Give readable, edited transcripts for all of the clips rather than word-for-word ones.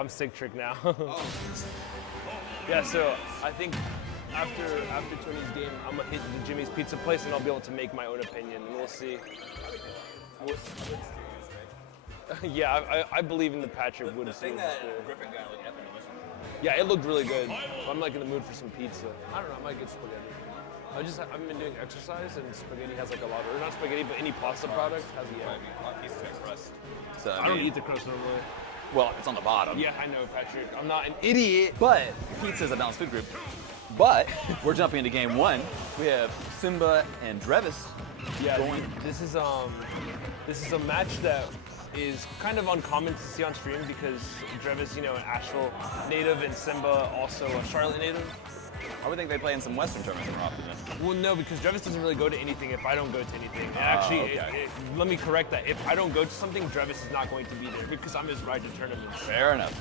I'm sick trick now. Oh. Yeah, so I think after Tony's game, I'm gonna hit the Jimmy's Pizza place and I'll be able to make my own opinion, and we'll see. Yeah, I believe in the Patrick Wood. The thing that Griffin got like epic delicious. Yeah, it looked really good. I'm like in the mood for some pizza. I don't know, I might get spaghetti. I've been doing exercise and spaghetti has like a lot of, or not spaghetti, but any pasta product has Pizza's got crust. So I don't eat the crust normally. Well, it's on the bottom. Yeah, I know, Patrick. I'm not an idiot. But pizza is a balanced food group. But we're jumping into game one. We have Simba and Drevis. Yeah, going. this is a match that is kind of uncommon to see on stream because Drevis, you know, an Asheville native, and Simba also a Charlotte native. I would think they play in some Western tournaments more often. Well, no, because Drevis doesn't really go to anything if I don't go to anything. And Okay. let me correct that. If I don't go to something, Drevis is not going to be there because I'm his ride to tournaments. Fair enough.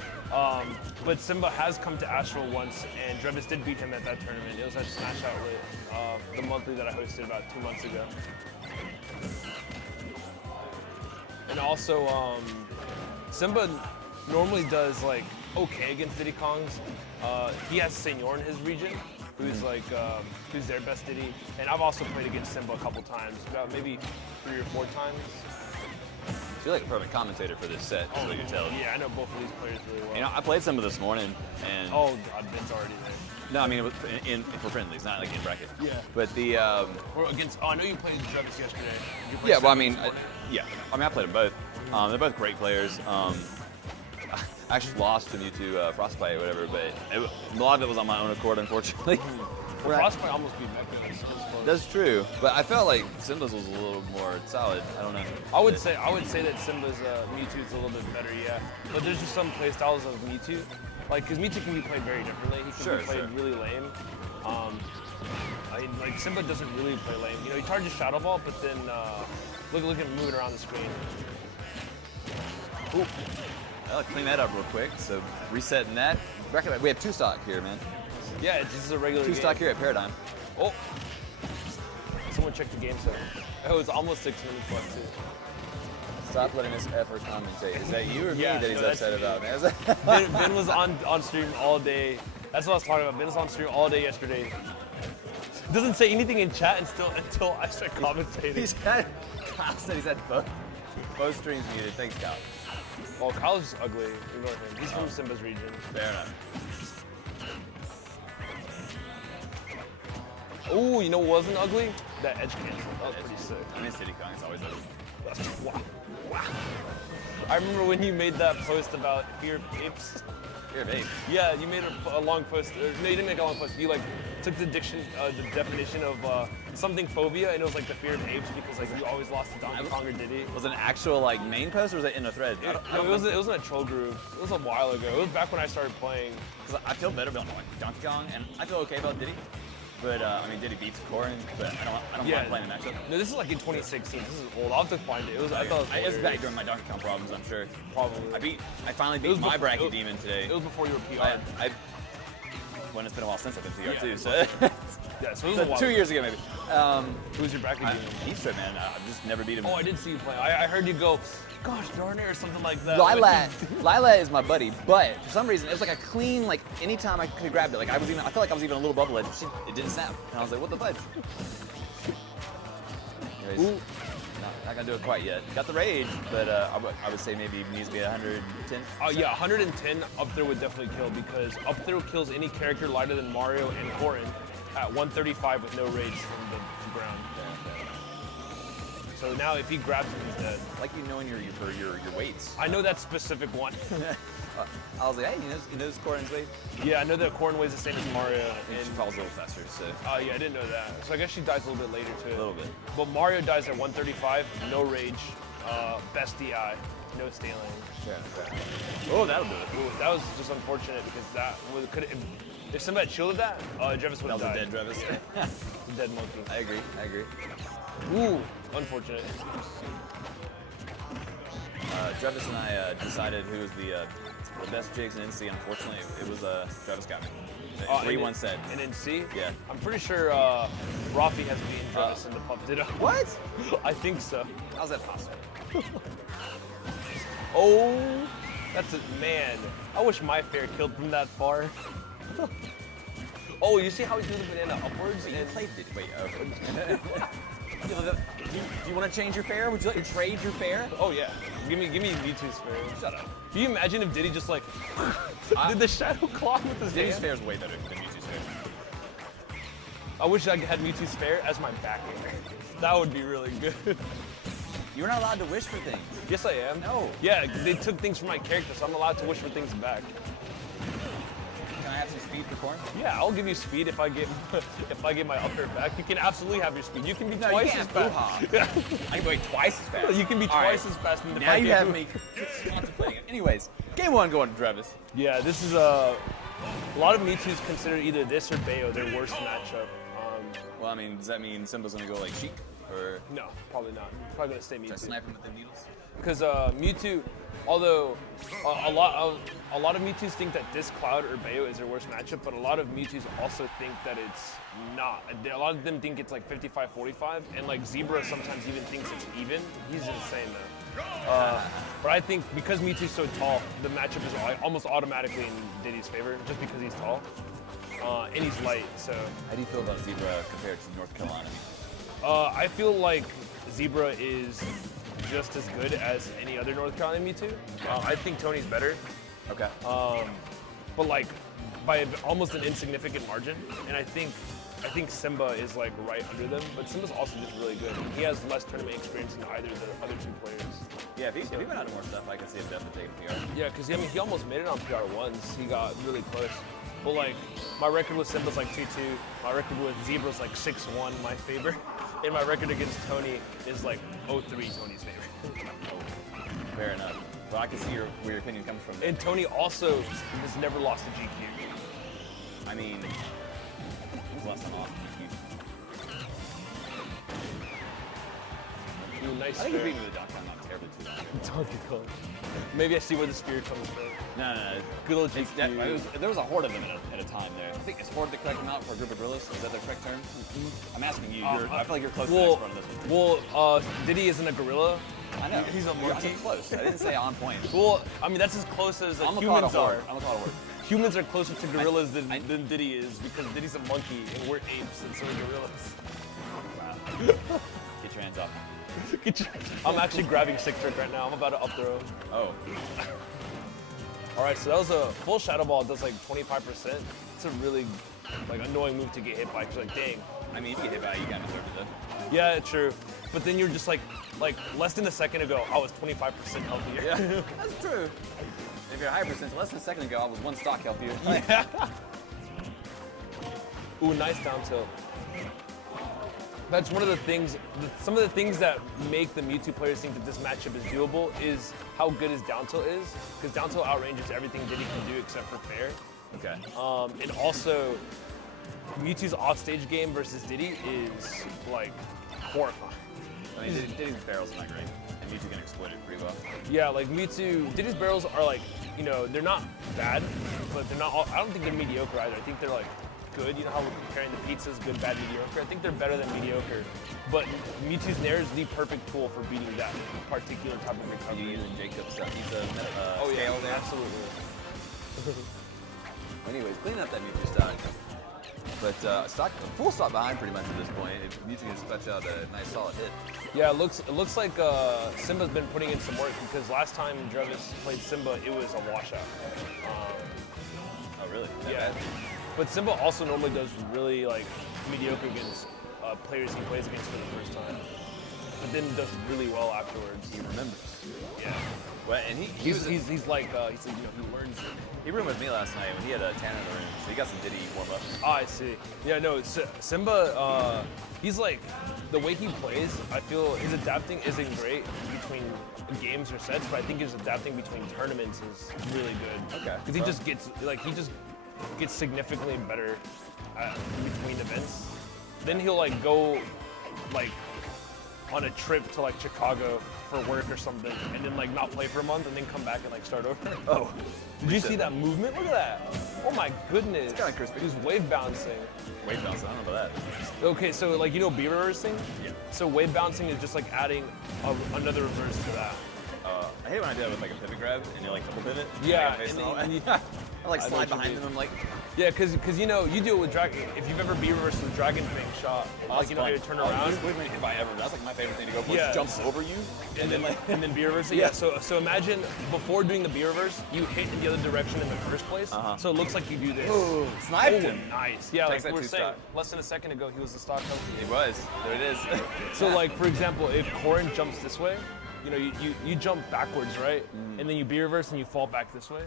But Simba has come to Asheville once, and Drevis did beat him at that tournament. It was at Smash Outlet, the monthly that I hosted about 2 months ago. And also, Simba normally does like okay against Diddy Kongs. He has Senor in his region, who's like who's their best Diddy. And I've also played against Simba a couple times, about maybe 3 or 4 times. I feel like a perfect commentator for this set, is what you're telling me. Yeah, I know both of these players really well. You know, I played Simba this morning, and Oh God, Ben's already there. no, I mean it was for friendlies, not like in bracket. Yeah. But the Or against, I know you played Drevis yesterday. Did you play yeah, well, I Simba mean, this morning? I played them both. They're both great players. I actually lost to Mewtwo Frostbite or whatever, but a lot of it was on my own accord, unfortunately. Well, Frostbite almost beat Mecca. So That's true, but I felt like Simba's was a little more solid. I don't know. I would say that Simba's Mewtwo's a little bit better, yeah. But there's just some play styles of Mewtwo, like because Mewtwo can be played very differently. He can be played really lame. Like Simba doesn't really play lame. You know, he charges Shadow Ball, but then look at him moving around the screen. Ooh. I'll clean that up real quick. So resetting that. We have 2 stock here, man. Yeah, this is a regular 2 game. stock here at Paradigm. Oh, someone check the game set. Oh, it's almost 6 minutes left too. Stop letting this effort commentate. Is that you or me Yeah, that he's no, that's upset me. about, man? Ben was on stream all day. That's what I was talking about. Ben was on stream all day yesterday. Doesn't say anything in chat until I start commentating. Kyle said he's had both streams muted. Thanks, Kyle. Oh, Kyle's ugly. Ignore him. He's from Simba's region. Fair enough. Oh, you know what wasn't ugly? That edge cancel. That was pretty sick. I mean, City Kong is always ugly. Wow. Wow. I remember when you made that post about fear of apes. Fear of apes? Yeah, you made a long post. No, you didn't make a long post. You like took the definition of something phobia, and it was like the fear of apes because like you always lost to Donkey Kong or Diddy. Was it an actual like main post or was it in a thread? It was in a troll group. It was a while ago. It was back when I started playing. Because I feel better about like Donkey Kong, and I feel okay about Diddy. But I mean, Diddy beats Corin, but I don't mind playing the matchup. No, this is like in 2016. This is old. I'll have to find it. I thought it was back during my Donkey Kong problems, I'm sure. Probably. I finally beat my bracket demon today. It was before you were PR. When it's been a while since I've been PR too, so. Yeah, so it was a while 2 years ago maybe. Who's your bracket demon? He's straight, man. I've just never beat him. Oh, I did see you play. I heard you go, gosh darn it, or something like that. Lila is my buddy, but for some reason it was like a clean, like anytime I could have grabbed it, like I felt like I was even a little bubble edge. It didn't snap, and I was like, what the fudge? Anyways, not gonna do it quite yet. Got the rage, but I would say maybe needs to be 110. Yeah, 110 up there would definitely kill because up there kills any character lighter than Mario and Corin at 135 with no rage from the ground. So now if he grabs him, he's dead. Like you knowing your weights. I know that specific one. I was like, hey, you know Corin's weight? Yeah, I know that Corin weighs the same as Mario. And she falls a little faster, so. Oh yeah, I didn't know that. So I guess she dies a little bit later too. A little bit. But Mario dies at 135, no rage, best DI, no stealing. Yeah. Oh, that'll do it. Ooh, that was just unfortunate because that could if somebody had shielded that, Drevis would have died. That was a dead Drevis. Yeah. It's a dead monkey. I agree. Ooh, unfortunate. Drevis and I decided who was the best jigs in NC. Unfortunately, it was Drevis got me. 3-1 set. In NC? Yeah. I'm pretty sure Rafi has beaten Drevis in the Puff Ditto. What? I think so. How's that possible? Oh, That's it, man. I wish my fair killed from that far. Oh, you see how he threw the banana upwards? You played it. Wait, do you want to change your fair? Would you like to trade your fair? Oh yeah. Give me Mewtwo's fair. Shut up. Can you imagine if Diddy just like did the shadow clock with his Diddy's hand? fair is way better than Mewtwo's fair. I wish I had Mewtwo's fair as my back air. That would be really good. You're not allowed to wish for things. Yes, I am. No. Yeah, they took things from my character, so I'm allowed to wish for things back. Can I have some speed for corn? Yeah, I'll give you speed if I get my up air back. You can absolutely have your speed. You can be twice as fast. I can go like twice as fast. You can be All twice right. as fast. Than Now you have me contemplating it. Anyways, game one going to Drevis. Yeah, this is a lot of Mewtwo's consider either this or Bayo their worst matchup. Well, I mean, does that mean Simba's gonna go like Sheik? Or No, probably not. Probably gonna stay Mewtwo. snipe him with the needles? Because Mewtwo, although a lot of Mewtwo's think that this Cloud or Bayo is their worst matchup, but a lot of Mewtwo's also think that it's not. A lot of them think it's like 55-45, and like Zebra sometimes even thinks it's even. He's insane though. But I think because Mewtwo's so tall, the matchup is almost automatically in Diddy's favor, just because he's tall. And he's light, so. How do you feel about Zebra compared to North Carolina? I feel like Zebra is just as good as any other North Carolina Mewtwo. I think Tony's better, Okay. but like by almost an insignificant margin. And I think Simba is like right under them, but Simba's also just really good. He has less tournament experience than either of the other two players. Yeah, if he went out to more stuff, I can see him definitely taking PR. Yeah, because I mean he almost made it on PR once. He got really close. But like my record with Simba's like 2-2. My record with Zebra's like 6-1, my favorite. And my record against Tony is like 0-3, Tony's favorite. Fair enough. Well, I can see where your opinion comes from. And Tony also has never lost a GQ. I mean, when's the last time I lost a GQ? Ooh, nice I think you fair. beat me with Donkey Kong not terribly too long. Donkey Kong. Maybe I see where the spirit comes from. No. Good old It's GQ. there was a horde of them at a time there. I think is horde the correct amount for a group of gorillas? Is that the correct term? I'm asking you. I feel like you're close to the expert on this one. Well, Diddy isn't a gorilla. I know. he's a You're monkey. close. I didn't say on point. Well, I mean that's as close as I'm gonna call it a humans are. horde. I'm gonna call it a horde. Humans are closer to gorillas than Diddy is because Diddy's a monkey and we're apes and so are gorillas. Wow. Get your hands off. I'm actually grabbing Sick Trick right now. I'm about to up throw. Oh. All right, so that was a full Shadow Ball. It does like 25%. It's a really like annoying move to get hit by. 'Cause you're like, dang. I mean, if you get hit by it, you got deserve it though. Yeah, true. But then you're just like less than a second ago, I was 25% healthier. Yeah, that's true. If you're a higher percentage, less than a second ago, I was one stock healthier. Yeah. Ooh, nice down tilt. That's one of the things, some of the things that make the Mewtwo players think that this matchup is doable is how good his down tilt is. Because down tilt outranges everything Diddy can do except for fair. Okay. And also, Mewtwo's offstage game versus Diddy is like horrifying. I mean, Diddy's barrel's not great, and Mewtwo can exploit it pretty well. Yeah, like Mewtwo, Diddy's barrels are like, you know, they're not bad, but they're not, I don't think they're mediocre either. I think they're like good. You know how we're comparing the pizzas, good, bad, mediocre? I think they're better than mediocre. But Mewtwo's Nair is the perfect tool for beating that particular type of Are recovery. you using Jacob's pizza Oh yeah, scale there? absolutely. Anyways, clean up that Mewtwo stock. But full stock behind pretty much at this point. If Mewtwo can stretch out a nice solid hit. Yeah, it looks like Simba's been putting in some work because last time Drevis played Simba, it was a washout. Oh, really? That Yeah, bad? but Simba also normally does really like mediocre against players he plays against for the first time, but then does really well afterwards. He remembers. Yeah, Well, and he he's like you know he learns. He roomed with me last night when he had a tan in the room, so he got some Diddy warm up. Oh, I see. Yeah, no, Simba, he's like, the way he plays, I feel his adapting isn't great between games or sets, but I think his adapting between tournaments is really good. Okay. Because he just gets significantly better between events. Then he'll like go like on a trip to like Chicago for work or something, and then like not play for a month, and then come back and like start over. Oh. Did you see that movement? Look at that. Oh my goodness. It's kinda crispy. He's wave bouncing. Wave bounce, I don't know about that. Okay, so like you know beer reversing? Yeah. So wave bouncing is just like adding another reverse to that. I hate when I do it with like a pivot grab and you like double pivot. Yeah, and you- I like I know slide what you behind mean. them. I'm like, Yeah, because you know, you do it with Dragon. If you've ever B-reversed with Dragon Fang shot, like, you know how you turn around? If I ever, that's like my favorite thing to go for. Yeah. Jumps over you And then, like, and then B-reverse it? Yeah. Yeah, so imagine before doing the B-reverse, you hit in the other direction in the first place. So it looks like you do this. Ooh, sniped him. Nice. Yeah, Takes like that we were saying, two-stock. less than a second ago, he was the stock healthy. It was. There it is. So like, for example, if Corrin jumps this way, you know, you jump backwards, right? And then you B-reverse and you fall back this way.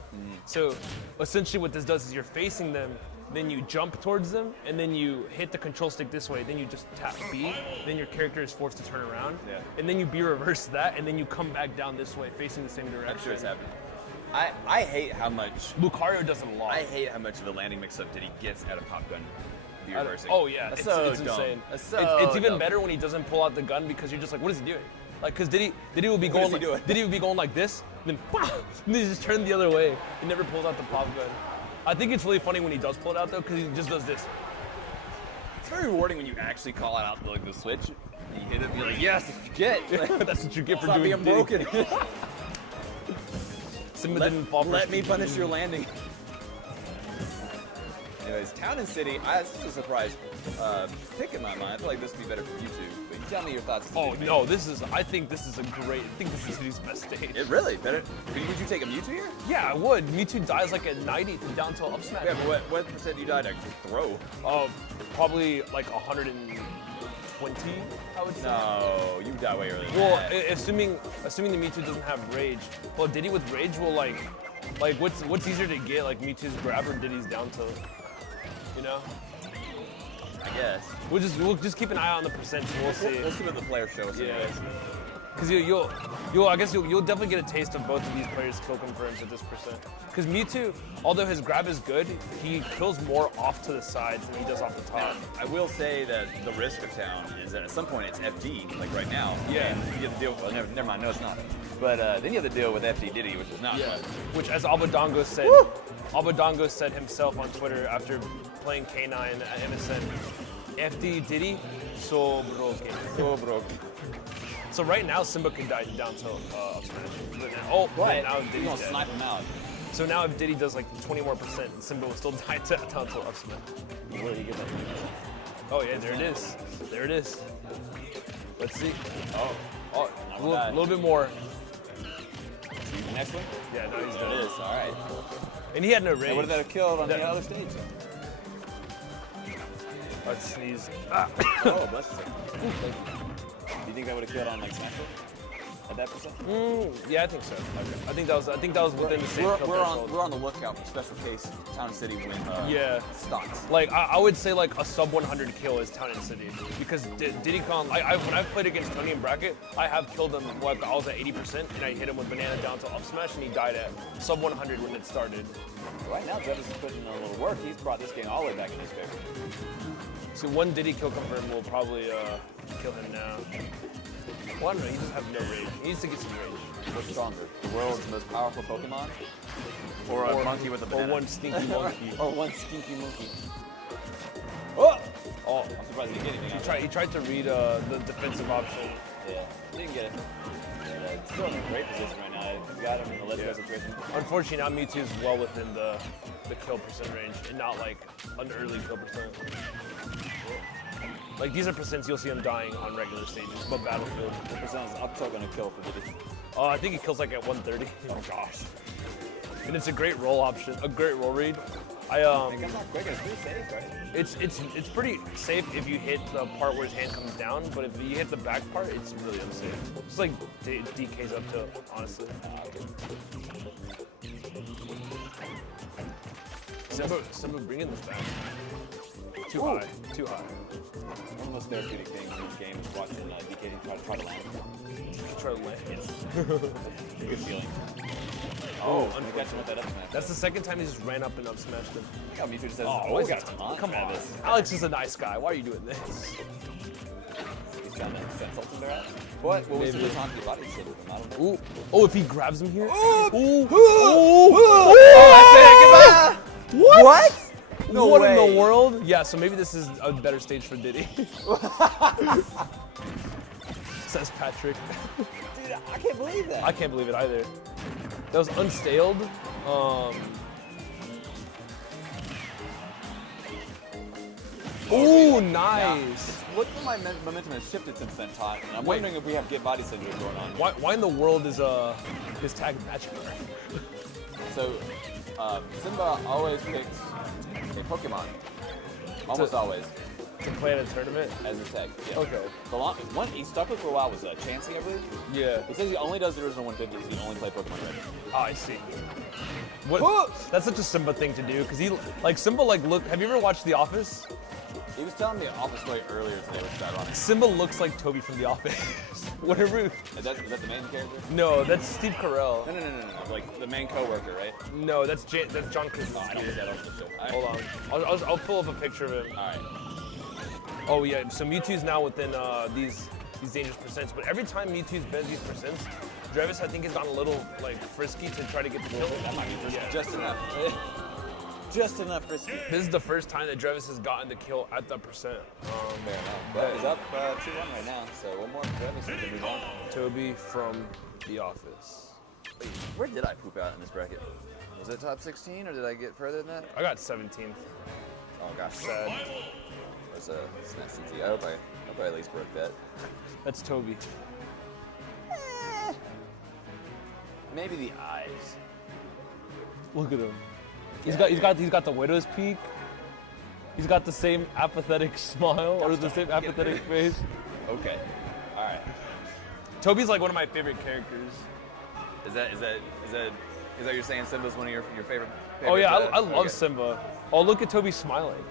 So essentially what this does is you're facing them, then you jump towards them, and then you hit the control stick this way, then you just tap B, then your character is forced to turn around, Yeah. and then you B-reverse that, and then you come back down this way, facing the same I'm direction. sure it's happening. I hate how much. Lucario does it a lot. I hate how much of the landing mix-up Diddy gets out of pop gun reversing. Oh yeah, That's it's, so it's dumb. insane. That's so it's even dumb. better when he doesn't pull out the gun because you're just like, what is he doing? Like, cause Diddy would be What going is he doing? like, Diddy would be going like this, and then and he just turned the other way. He never pulls out the pop gun. I think it's really funny when he does pull it out though, because he just does this. It's very rewarding when you actually call it out like the switch. You hit it, you're like, yes, that's what you get. That's what you get for Stop doing being Diddy. broken. Simba didn't fall for Let me speed. punish your landing. Anyways, Town and City, this is a surprise pick in my mind. I feel like this would be better for you two. But you tell me your thoughts. Oh no, I think this is a great. I think this is Diddy's best stage. It really better. Would you take a Mewtwo here? Yeah, I would. Mewtwo dies like at 90 to down tilt up smash. Yeah, but what percent you died to throw? Probably like 120, I would say. No, you die way earlier than Well, that. assuming the Mewtwo doesn't have Rage. Well, Diddy with Rage will like what's easier to get, like Mewtwo's grab or Diddy's down tilt? You know? I guess. We'll just keep an eye on the percent. We'll see. We'll see what the players show us. Yeah. anyways. Because I guess you'll definitely get a taste of both of these players' kill confirms at this percent. Because Mewtwo, although his grab is good, he kills more off to the sides than he does off the top. I will say that the risk of Town is that at some point it's FD, like right now. Yeah. And you have to deal with, well, never mind, no it's not. But then you have to deal with FD Diddy, which is not Yeah. fun. Which, as Abadongo said himself on Twitter after playing K9 at MSN, FD Diddy, so broken. So broken. So right now, Simba can die down tilt up smash. But now You're Diddy's gonna dead. snipe him out. So now if Diddy does like 20 more percent, Simba will still die to down tilt up smash. Where do you get that? Oh yeah, there it is. There it is. Let's see. Oh, A little bit more. see the next one? Yeah, no, he's There it dead. is, all right. And he had no And range. what if that have killed on That- the other stage? Let's sneeze. Oh, bless you. Do you think that would have killed on like Smash Bros? At that percent? Yeah, I think so. I think that was within the same We're, kill we're on threshold. we're on the lookout for special case Town City when Yeah. stocks. Like I would say like a sub 100 kill is Town and City because Diddy Kong. when I've played against Tony in bracket, I have killed him. Like I was at 80% and I hit him with banana down to up smash and he died at sub 100 when it started. Right now, Drevis is putting in a little work. He's brought this game all the way back in his favor. So one Diddy kill confirm will probably kill him now. Well, I don't know. He doesn't have no rage. He needs to get some rage. What's stronger, the world's most powerful Pokemon, or a monkey with a Or banana? one stinky monkey. Or one stinky monkey. Oh! Oh, I'm surprised he didn't get anything. he tried to read the defensive option. Yeah, didn't get it. Still in a great position right now. He's got him in the let's go situation. Unfortunately, now Mewtwo is well within the kill percent range and not like an early kill percent. Like these are percents you'll see him dying on regular stages, but Battlefield. What percent is Upto going to kill for Diddy? I think he kills like at 130. Oh gosh. And it's a great roll option, a great roll read. I think I'm not quick. It's pretty safe, right? It's pretty safe if you hit the part where his hand comes down, but if you hit the back part, it's really unsafe. It's like DK's up to, honestly. Simba bringing this back. Too high, too high. One of the most therapeutic things in this game is watching DK try to land. Try to land. Yes. Good feeling. Oh, I'm catching with that up smash. That's the second time he just ran up and up smashed him. Look how Mewtwo just says, Oh, come on, Travis. Alex is a nice guy. Why are you doing this? He's trying to set something there out. What? What was Maybe. the Tonki body slip with him? I don't know. Ooh. Oh, if he grabs him here. Ooh. Oh, What? No what way. in the world? Yeah, so maybe this is a better stage for Diddy. Says Patrick. Dude, I can't believe that. I can't believe it either. That was unstaled. Ooh, nice. Look at my momentum has shifted since then, Todd. And I'm wondering if we have get body syndrome going on. Why in the world is tag magic? So, Simba always picks a Pokemon. Almost always. To play in a tournament? As a tag. Yeah. Okay. The one he stuck with for a while was Chansey, I believe. Yeah. It says he only does the original 150s. He can only play Pokemon Red. Oh, I see. That's such a Simba thing to do, because Simba, look, have you ever watched The Office? He was telling me the Office story earlier today, which is ironic. Simba looks like Toby from The Office. Whatever. Is that the main character? No, that's Steve Carell. No. Like the main co-worker, right? No, that's John Krasinski. Oh, I don't see that on the show. Right. Hold on. I'll pull up a picture of him. All right. Oh yeah, so Mewtwo's now within these dangerous percents, but every time Mewtwo's been these percents, Drevis I think has gotten a little frisky to try to get the kill. That might be frisky. Yeah. Just enough. Just enough frisky. This is the first time that Drevis has gotten the kill at that percent. Fair enough. But he's up 2-1 right now, so one more for Drevis and then move on. Toby from The Office. Wait, where did I poop out in this bracket? Was it top 16 or did I get further than that? I got 17th. Oh gosh. Sad. That's not CT. I hope I at least broke that. That's Toby. Maybe the eyes. Look at him. He's got the widow's peak. He's got the same apathetic smile or the same apathetic face. Okay. All right. Toby's like one of my favorite characters. Is that you're saying Simba's one of your favorite? Oh yeah, I love okay. Simba. Oh, look at Toby smiling.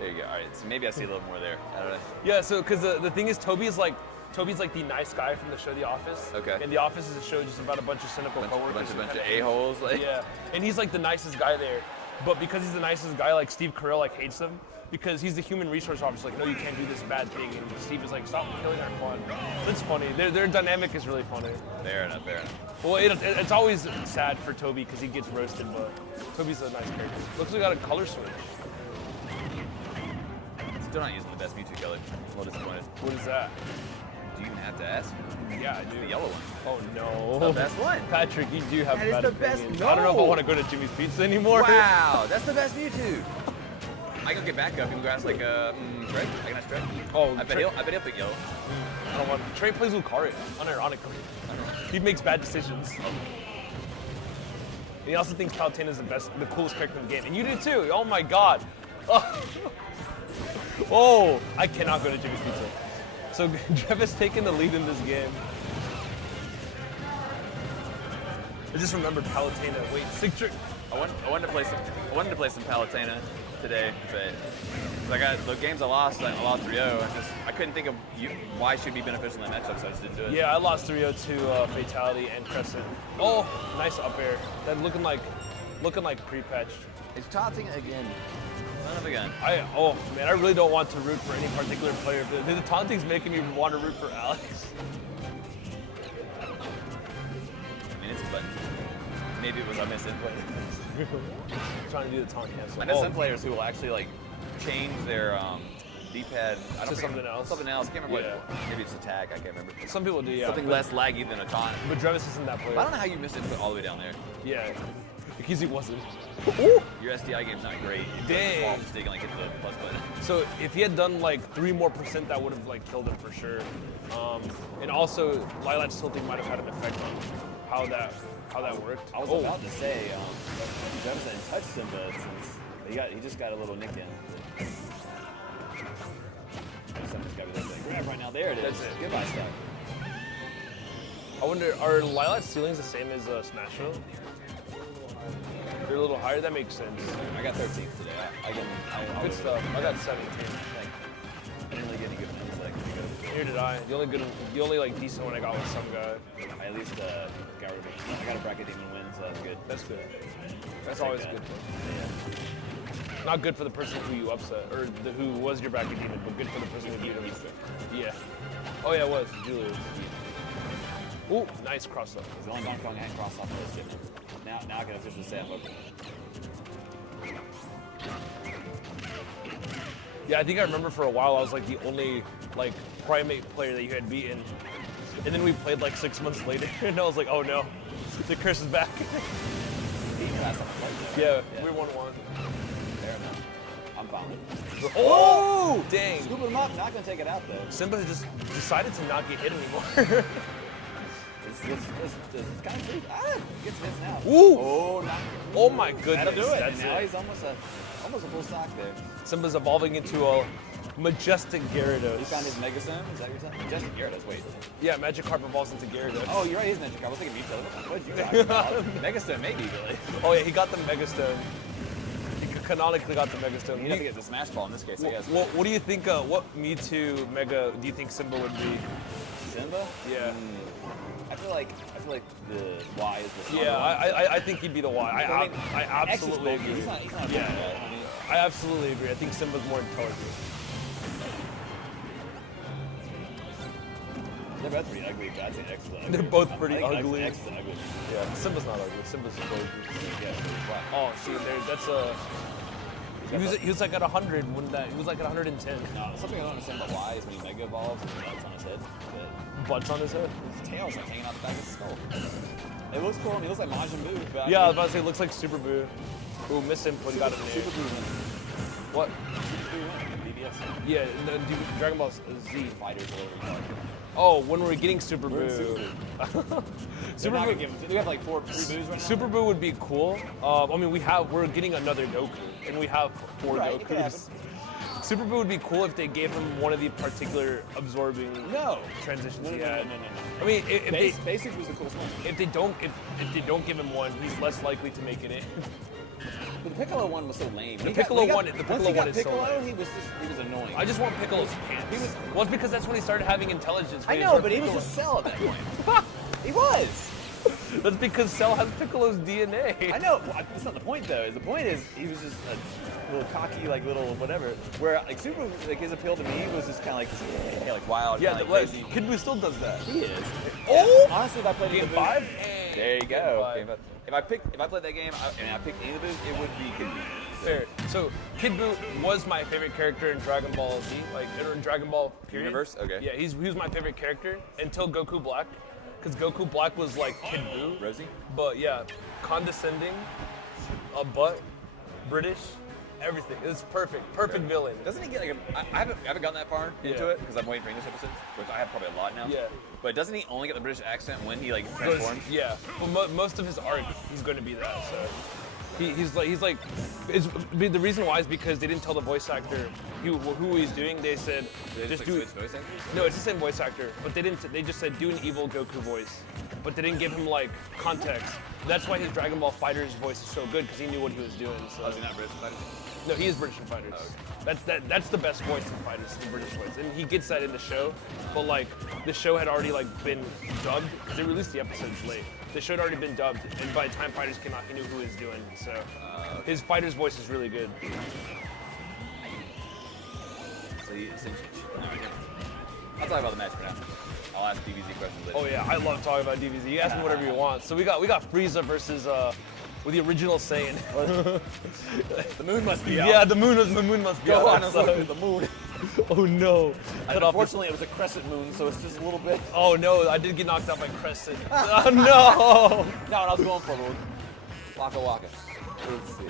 There you go. All right. So maybe I see a little more there. I don't know. Yeah, so because the thing is, Toby's like the nice guy from the show The Office. Okay. And The Office is a show just about a bunch of cynical coworkers. A bunch of a-holes. Like. Yeah. And he's like the nicest guy there, but because he's the nicest guy, like Steve Carell hates him because he's the human resource officer. Like, no, you can't do this bad thing. And Steve is like, stop killing our fun. It's funny. Their dynamic is really funny. Fair enough. Well, it's always sad for Toby because he gets roasted, but Toby's a nice character. Looks like we got a color switch. Still not using the best Mewtwo color. I'm a little disappointed. What is that? Do you even have to ask? Yeah, I do. The yellow one. Oh no. The best one. Patrick, you do have That is bad the best- opinions. no. I don't know if I want to go to Jimmy's Pizza anymore. Wow, that's the best Mewtwo. I can get back up. You can go ask Trey. I can ask Trey. Oh, I bet he'll pick yellow. I don't want. Trey plays Lucario, unironically. He makes bad decisions. And he also thinks Palutena is the coolest character in the game, and you do too. Oh my God. Oh, I cannot go to Jimmy's Pizza. So Drevis taking the lead in this game. I just remembered Palutena. Wait, Sig Trick. I wanted to play some Palutena today, but the games I lost 3-0. I couldn't think of why should be beneficial in that matchup, so I just didn't do it. Yeah, I lost 3-0 to Fatality and Crescent. Oh, nice up air. That looking like pre-patched. It's taunting again. Son of a gun. Oh man, I really don't want to root for any particular player, but the taunting's making me want to root for Alex. I mean, it's a button. Maybe it was I missed input. Trying to do the taunt cancel. I know some players who will actually change their D-pad To something else. Something else. I can't remember Yeah. what. Maybe it's attack. I can't remember. Some people do, yeah. Something less laggy than a taunt. But Drevis isn't that player. I don't know how you missed input all the way down there. Yeah, because he wasn't. Your SDI game's not great. You Dang. Small mistake and hit the plus button. So if he had done 3 more %, that would have killed him for sure. And also, Lilac tilting might have had an effect on how that worked. I was about to say, Drevis hadn't touched Simba since he just got a little nick in. Something's got to be there. Grab right now. There it is. That's it. Goodbye stuff. I wonder, are Lilac ceilings the same as Smashville? They're a little higher. That makes sense. I got 13th today. Good stuff. I got 17. I didn't really get any good ones. Here did I. The only decent one I got was some guy. I at least got rid of it. I got a bracket demon win, so that's good. That's good. That's always good. Not good for the person who you upset, or who was your bracket demon, but good for the person who beat him. Yeah. Oh yeah, it was Julius. Ooh, nice cross up. He's the only Donkey Kong and cross off list, didn't he? Now I can officially say I'm open. Yeah, I think I remember for a while I was the only primate player that you had beaten. And then we played like 6 months later, and I was like, oh no, the curse is back. Yeah, we won 1. Fair enough. I'm fine with it. Oh, dang. Scoop him up, not gonna take it out though. Simba just decided to not get hit anymore. It's kind of creepy. Ah, gets hits now. Ooh. Oh, not. Oh my goodness. That'll do it. That's And now it. he's almost a full stock there. Simba's evolving into a majestic Gyarados. He found his Mega Stone. Is that what you're saying? Just Gyarados. Wait. Yeah, Magikarp evolves into Gyarados. Oh, you're right. He's Magikarp. I was thinking Mewtwo. What did you talking about? Mega Stone, maybe really. Oh yeah, he got the Mega Stone. He canonically got the Mega Stone. He doesn't get the Smash Ball in this case. I guess. What do you think? What Mewtwo Mega do you think Simba would be? Simba? Yeah. I feel like the Y is the stronger Yeah, one. I think he'd be the Y. I absolutely X is bulky. agree. He's not a Yeah. bulky guy. I mean, I absolutely agree. I think Simba's more intelligent. they're both pretty ugly, but I'd say X is the ugly. They're both I pretty think ugly. X is the ugly. Yeah, Simba's not ugly. Simba's just ugly. Yeah, why? Oh, see, that's a. He was like at 100 when that. He was like at 110. No, something I don't understand about Y is when he Mega Evolves, his butts on his head. But Butts on his head. his tail's like hanging out the back of his skull. It looks cool, and he looks like Majin Buu. But Yeah, I was about to say it looks like Super Boo. Ooh, miss him, but he got it in Super there. Buu wins. What? Super Buu wins. BBS. Yeah, no, Dragon Ball Z. Fighters all over the park. Oh, when we're getting Super We're in Boo. Super Buu. They're Super not gonna Boo. give him. We have like 3 Boos right now. Super Boo would be cool. I mean, we're getting another Goku, and we have 4 Right, it could Gokus. Super Boo would be cool if they gave him one of the particular absorbing No. transitions No, he no, no, had. no, no, no. I mean, if Basic was the coolest one. they don't give him one, he's less likely to make it in. But the Piccolo one was so lame. The Piccolo one is so Piccolo, lame. he was annoying. I just want Piccolo's pants. Well, it's because that's when he started having intelligence. I know, but he was just Cell at that point. He was. That's because Cell has Piccolo's DNA. I know. Well, that's not the point though. The point is he was just a little cocky, like little whatever. Where like Super, like his appeal to me was just kind of like this, like wild, Yeah, kinda, the, like, crazy. Kid Buu still does that. He is. Oh! Honestly, if I played Game the 5? there you go. Game 5. If I played that game and I picked any of the Boos, it would be Kid Buu. Fair. So Kid Buu was my favorite character in Dragon Ball Z, like in Dragon Ball period. Universe? Okay. Yeah, he was my favorite character until Goku Black, because Goku Black was like Kid Buu. Rosie? But yeah, condescending, a butt, British, everything. It's perfect. Perfect villain. Doesn't he get like I haven't gotten that far into Yeah. it because I'm waiting for English episodes, which I have probably a lot now. Yeah. But doesn't he only get the British accent when he like transforms? Yeah. Well, most of his arc, he's going to be that. So he's like, the reason why is because they didn't tell the voice actor who he's doing. They said They just like, do. switch voice actors? No, it's the same voice actor, but they didn't. They just said do an evil Goku voice, but they didn't give him like context. That's why his Dragon Ball Fighters voice is so good because he knew what he was doing. So. Oh, is he not British fighter? No, he is British in Fighters. Oh, okay. That's the best voice in Fighters, is the British voice, and he gets that in the show. But like the show had already like been dubbed because they released the episodes late. The show had already been dubbed, and by the time Fighters came out, he knew who he was doing. So his Fighters voice is really good. So he essentially. Alright, I'll talk about the match for now. I'll ask DBZ questions later. Oh yeah, I love talking about DBZ. You ask me whatever you want. So we got Frieza versus with the original Saiyan. The moon must be out. Yeah, the moon must be Go out. on and look at the moon. Oh no. And unfortunately, it was a crescent moon, so it's just a little bit. Oh no, I did get knocked out by Crescent. Oh no! No, I was going for a little waka waka. Let's see.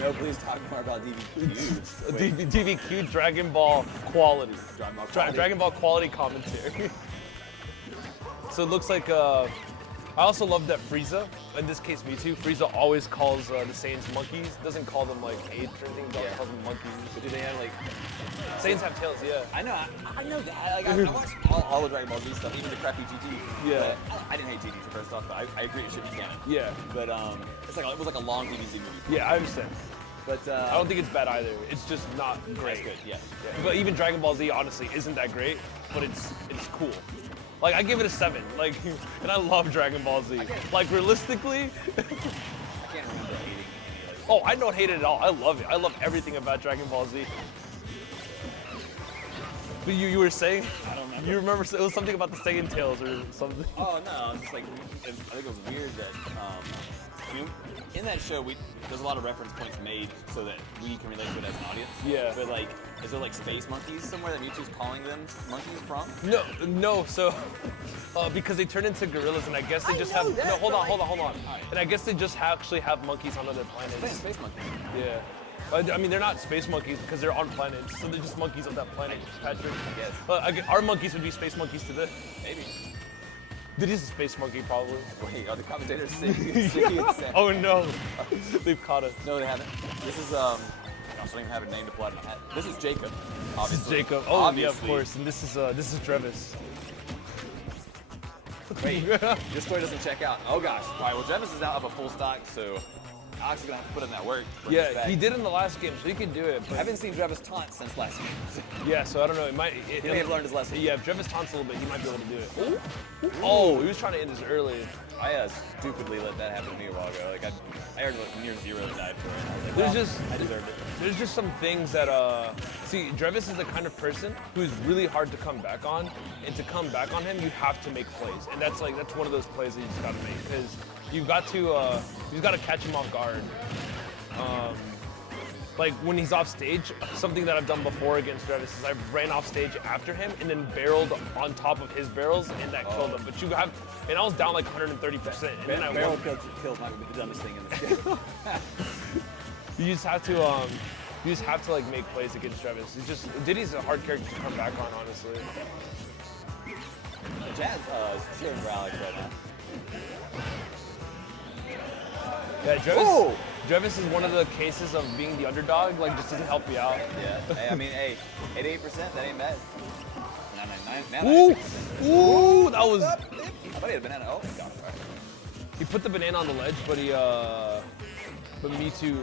No, please talk more about DBQ. DBQ Dragon Ball quality. Dragon Ball quality. Dragon Ball quality commentary. So it looks like I also love that Frieza, in this case Mewtwo, Frieza always calls the Saiyans monkeys. Doesn't call them like apes or anything, but calls them monkeys. But do they have like? Saiyans have tails, yeah. I know. I know that. Like, I watched all the Dragon Ball Z stuff, even the crappy GT. Yeah. But I didn't hate GT so first off, but I agree it should be canon. Yeah. But it's like it was like a long DBZ movie. Yeah, I understand. But I don't think it's bad either. It's just not great. That's good. Yeah. But even Dragon Ball Z honestly isn't that great, but it's cool. Like I give it a 7. Like, and I love Dragon Ball Z. Like realistically, I can't remember hating any like. oh, I don't hate it at all. I love it. I love everything about Dragon Ball Z. But you were saying? I don't know. You remember it was something about the second tails or something. Oh no, it's just like I think it was weird that you know, in that show there's a lot of reference points made so that we can relate to it as an audience. Yeah. But like, is there like space monkeys somewhere that Mewtwo's calling them monkeys from? No. So because they turn into gorillas, and I guess they just have. know that, No, hold but on. Alright. And I guess they just actually have monkeys on other planets. Space monkeys. Yeah. I mean, they're not space monkeys because they're on planets, so they're just monkeys of that planet, Patrick. Yes. Our monkeys would be space monkeys to them. Maybe. It is a space monkey, probably. Wait, are the commentators Sticky and Sam? Oh no, they've caught us. No, they haven't. This is I don't even have a name to pull out of my hat. This is Jacob. This is Obviously. Jacob. Oh Obviously. yeah, of course. And this is Drevis. Wait, this story doesn't check out. Oh gosh. All right, well, Drevis is now up a full stock, so Alex is gonna have to put in that work. Yeah, he did in the last game, so he could do it. I But haven't seen Drevis taunt since last game. yeah, so I don't know. It might. He may have learned his lesson. Yeah, if Drevis taunts a little bit, he might be able to do it. Oh, he was trying to end this early. I stupidly let that happen to me a while ago. Like I heard like near zero died for it. I was like, There's well, just- I deserved it. There's just some things that see, Drevis is the kind of person who's really hard to come back on, and to come back on him, you have to make plays, and that's one of those plays that you just gotta make because you've got to catch him off guard. Like when he's off stage, something that I've done before against Drevis is I ran off stage after him and then barreled on top of his barrels, and that killed him. But and I was down like 130%, and then I Barrel won. kills might be the dumbest thing in this game. You just have to like make plays against Drevis. Diddy's a hard character to come back on, honestly. Jazz is cheering for Alex right now. Yeah, Drevis is one of the cases of being the underdog, like just doesn't help you out. Yeah. Hey, I mean, hey, 88%, that ain't bad. 99%. Ooh, that was. I thought he had a banana. Oh my gosh. All right. He put the banana on the ledge, but Mewtwo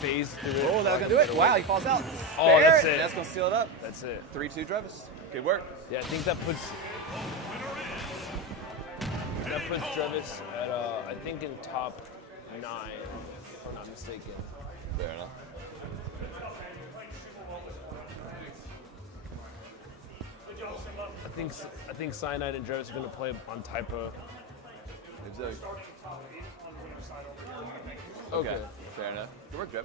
phased through it. Oh, that was gonna do it. Wow, he falls out. Oh, Fair, that's it. and that's gonna seal it up. That's it. 3-2 Drevis. Good work. Yeah, I think that puts Drevis at I think in top 9, if I'm not mistaken. Fair enough. I think Cyanide and Drevis are gonna play on Typo. Okay. Fair enough. Good work, Drevis.